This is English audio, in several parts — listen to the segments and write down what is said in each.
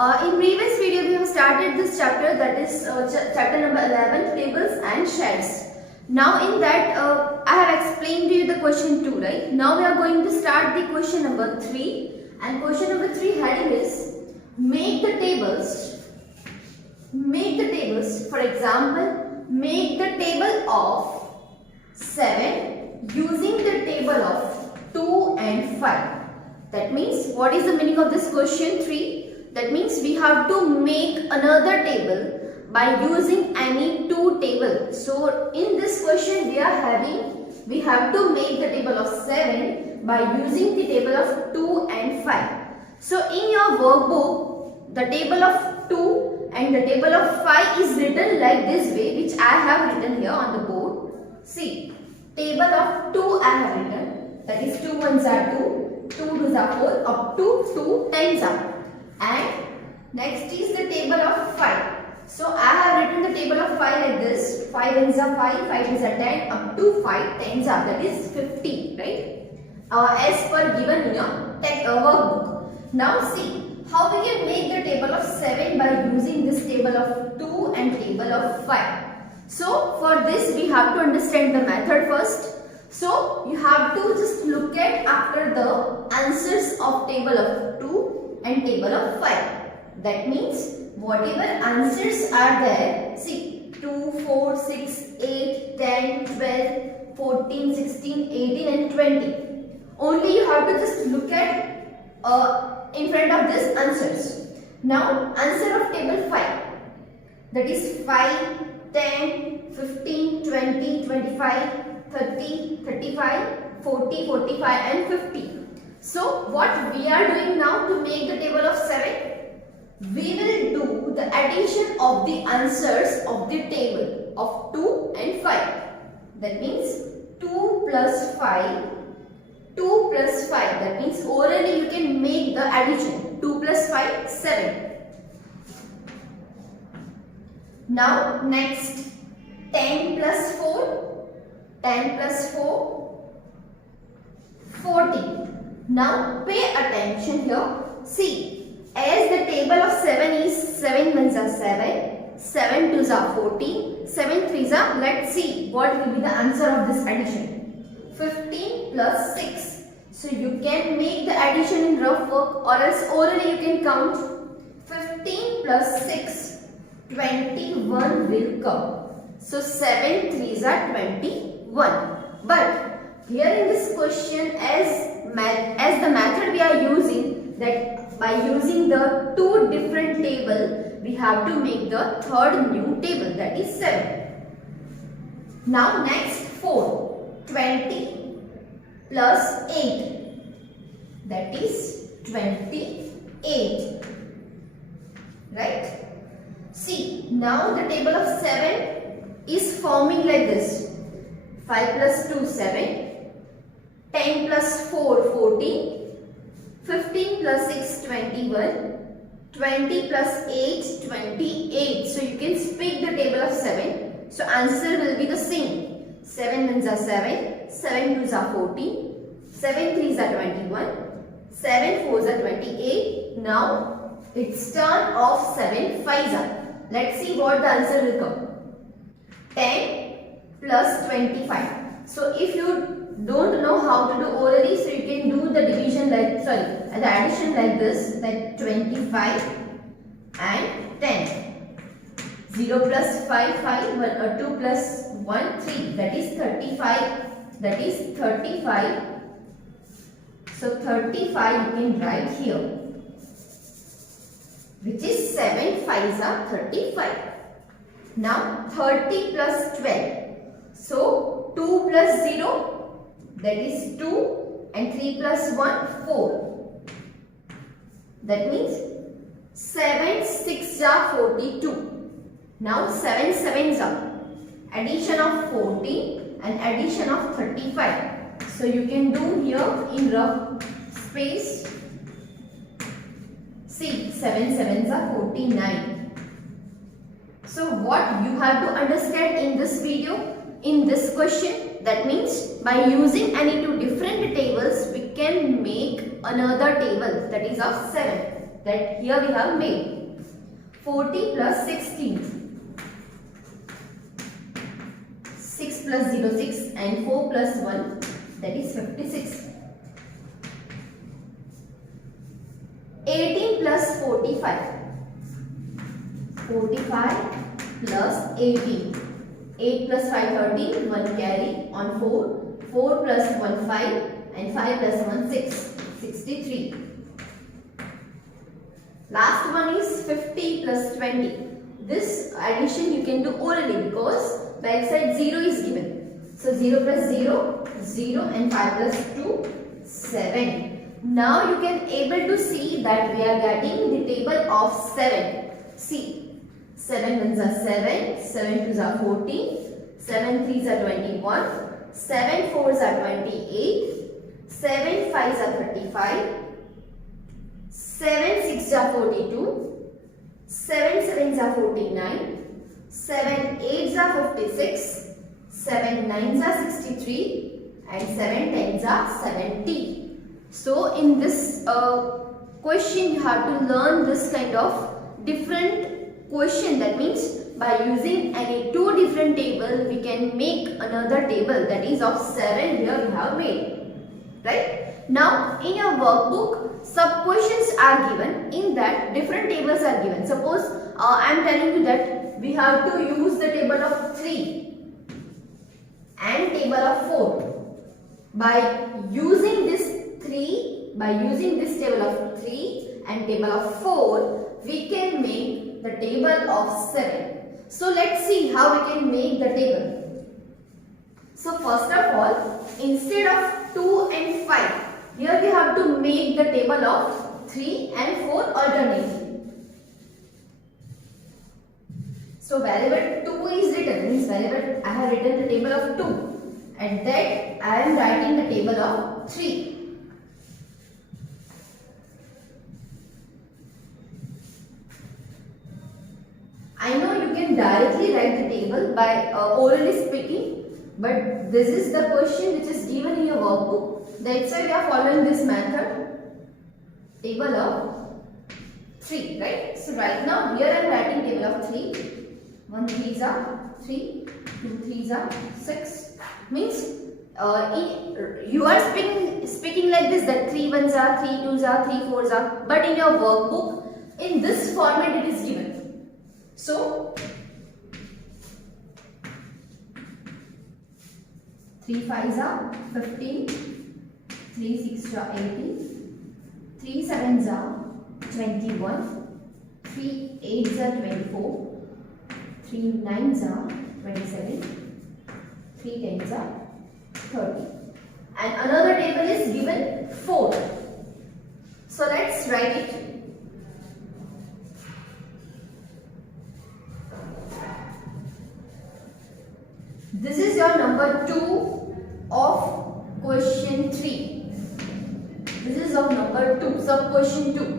In previous video we have started this chapter, that is chapter number 11, tables and sheds. Now in that I have explained to you the question 2, right? Now we are going to start the question number 3, and question number 3 heading is make the tables. For example, make the table of 7 using the table of 2 and 5. That means, what is the meaning of this question 3? That means we have to make another table by using any two tables. So in this question we have to make the table of 7 by using the table of 2 and 5. So in your workbook, the table of 2 and the table of 5 is written like this way, which I have written here on the board. See, table of 2 I have written, that is 2 ones are 2, 2 twos are 4, up to 2 tens are. And next is the table of 5. So I have written the table of 5 like this, 5 ones are 5, 5 twos are 10, up to 5 tens are, that is 50, right? As per given in your workbook. Now see, how we can make the table of 7 by using this table of 2 and table of 5. So for this we have to understand the method first. So you have to just look at after the answers of table of 2 and table of 5. That means whatever answers are there, see 2, 4, 6, 8, 10, 12, 14, 16, 18 and 20. Only you have to just look at in front of these answers. Now answer of table 5, that is 5, 10, 15, 20, 25, 30, 35, 40, 45 and 50. So what we are doing now to make the table of 7? We will do the addition of the answers of the table of 2 and 5. That means 2 plus 5, 2 plus 5. That means orally you can make the addition. 2 plus 5, 7. Now next, 10 plus 4, 10 plus 4, 40. Now pay attention here. See, as the table of 7 is 7 ones are 7, 7 twos are 14, 7 threes are, let's see what will be the answer of this addition. 15 plus 6. So you can make the addition in rough work, or else orally you can count. 15 plus 6, 21 will come. So 7 threes are 21. But here in this question, as the method we are using, that by using the two different table, we have to make the third new table, that is 7. Now next 4, 20 plus 8, that is 28, right? See, now the table of 7 is forming like this. 5 plus 2, 7. 10 plus 4, 14. 15 plus 6, 21. 20 plus 8, 28. So you can speak the table of 7. So answer will be the same. 7 ones are 7. 7 twos are 14. 7 threes are 21. 7 fours are 28. Now it's turn of 7 fives are. Let's see what the answer will come. 10 plus 25. So if you don't know how to do orally, so you can do the division like, the addition like this, like 25 and 10. 0 plus 5, 5, 2 plus 1, 3, that is 35, that is 35. So 35 you can write here, which is 7 fives are 35. Now 30 plus 12. So 2 plus 0, that is 2, and 3 plus 1, 4. That means 7 6 are 42. Now 7 sevens are addition of 14 and addition of 35. So you can do here in rough space. See, 7 sevens are 49. So what you have to understand in this video, in this question, that means by using any two different tables, we can make another table, that is of 7. that here we have made. 40 plus 16. 6 plus 0, 6 and 4 plus 1, that is 56. 18 plus 45. 45 plus 18. 8 plus 5, 13. 1 carry on 4. 4 plus 1, 5. And 5 plus 1, 6. 63. Last one is 50 plus 20. This addition you can do orally because backside 0 is given. So 0 plus 0, 0 and 5 plus 2, 7. Now you can able to see that we are getting the table of 7. See, 7 ones are 7, 7 twos are 14, 7 threes are 21, 7 fours are 28, 7 fives are 35, 7 sixes are 42, 7 sevens are 49, 7 eights are 56, 7 nines are 63 and 7 tens are 70. So in this question you have to learn this kind of different question. That means by using any two different table we can make another table, that is of 7 here we have made. Right? Now in your workbook sub questions are given, in that different tables are given. Suppose I am telling you that we have to use the table of 3 and table of 4. By using this table of 3 and table of 4, we can make the table of 7. So let's see how we can make the table. So first of all, instead of 2 and 5, here we have to make the table of 3 and 4 alternately. So wherever 2 is written, means wherever I have written the table of 2, at that I am writing the table of 3. I know you can directly write the table by orally speaking, but this is the question which is given in your workbook. That's why we are following this method. Table of 3, right? So right now here I am writing table of 3. 1 threes are 3, 2 threes are 6. Means you are speaking like this, that 3 ones are, 3 twos are, 3 fours are. But in your workbook, in this format it is given. So 3 fives are 15, 3 sixes are 18, 3 sevens are 21, 3 eights are 24, 3 nines are 27, 3 tens are 30. And another table is given 4. So let's write it. This is your number 2 of question 3. This is of number 2, sub question 2.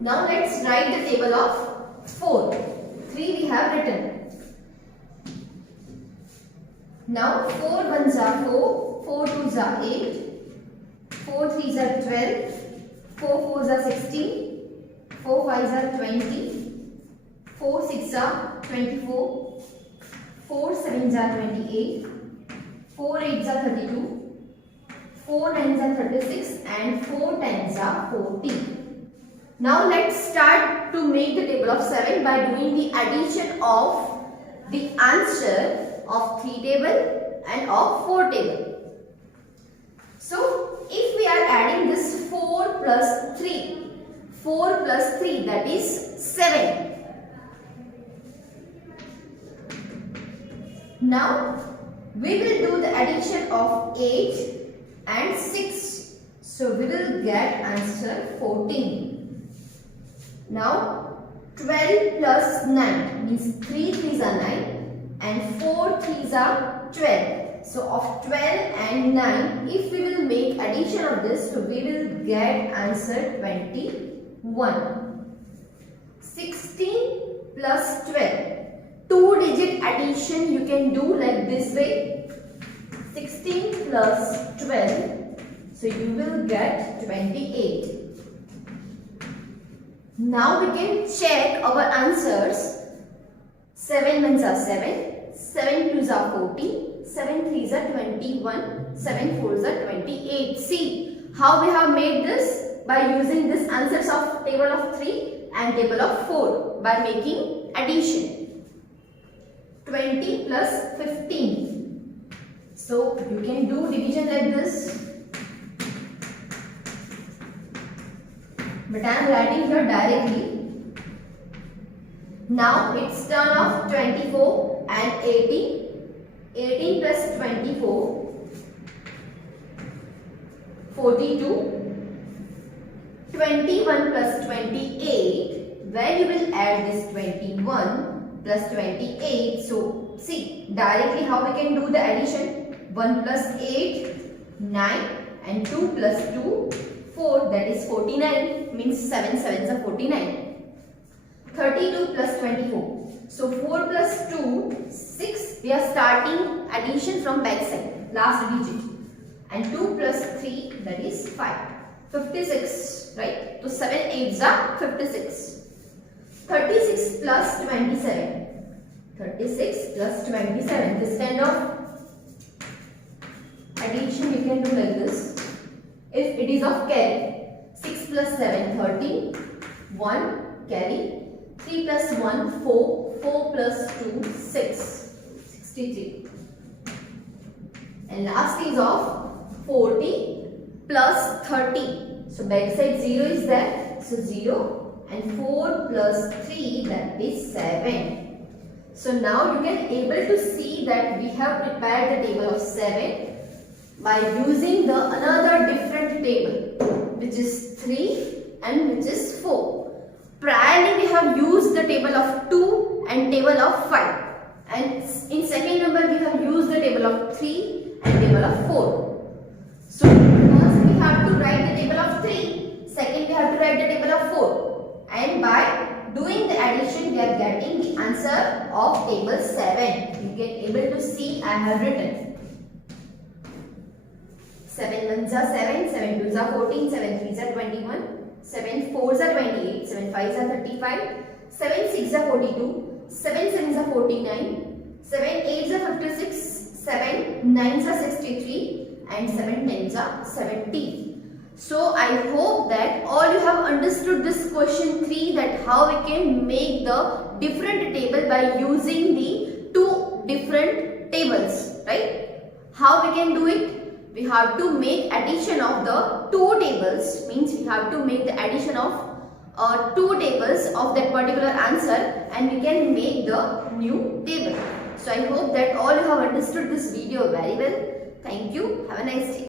Now let's write the table of 4. 3 we have written. Now 4 ones are 4, 4 twos are 8, 4 threes are 12, 4 fours are 16, 4 fives are 20, 4 sixes are 24, 4 sevens are 28, 4 eights are 32, 4 nines are 36 and 4 tens are 40. Now let's start to make the table of 7 by doing the addition of the answer of 3 table and of 4 table. So if we are adding this 4 plus 3, 4 plus 3, that is 7. Now we will do the addition of 8 and 6. So we will get answer 14. Now 12 plus 9 means 3 threes are 9 and 4 threes are 12. So of 12 and 9, if we will make addition of this, so we will get answer 21. 16 plus 12. Two-digit addition you can do like this way. 16 plus 12. So you will get 28. Now we can check our answers. 7 ones are 7, 7 twos are 14, 7 threes are 21, 7 fours are 28. See how we have made this by using this answers of table of 3 and table of 4 by making addition. 20 plus 15. So you can do division like this. But I am writing here directly. Now it's turn of 24 and 18. 18 plus 24, 42. 21 plus 28, where you will add this 21 plus 28. So see directly how we can do the addition. 1 plus 8, 9, and 2 plus 2, 4, that is 49, means 7 sevens are 49. 32 plus 24. So 4 plus 2, 6. We are starting addition from back side, last digit. And 2 plus 3, that is 5. 56, right? So 7 8s are 56. 36 plus 27. 36 plus 27. This kind of addition you can do like this. If it is of carry. 6 plus 7, 13. 1 carry. 3 plus 1, 4. 4 plus 2, 6. 63. And last is of 40 plus 30. So back side 0 is there. So 0 and 4 plus 3, that is 7. So now you can able to see that we have prepared the table of 7 by using the another different table, which is 3 and which is 4. Priorly we have used the table of 2 and table of 5, and in second number we have used the table of 3 and table of 4. So first we have to write the table of 3, second we have to write the table of 4, and by doing the addition we are getting the answer of table 7. You get able to see I have written 7 ones are 7, 7 twos are 14, 7 threes are 21, 7 fours are 28, 7 fives are 35, 7 sixes are 42, 7 sevens are 49, 7 eights are 56, 7 nines are 63, and 7 tens are 70. So I hope that all you have understood this question 3, that how we can make the different table by using the two different tables, right? How we can do it? We have to make addition of the two tables, means we have to make the addition of two tables of that particular answer, and we can make the new table. So I hope that all you have understood this video very well. Thank you. Have a nice day.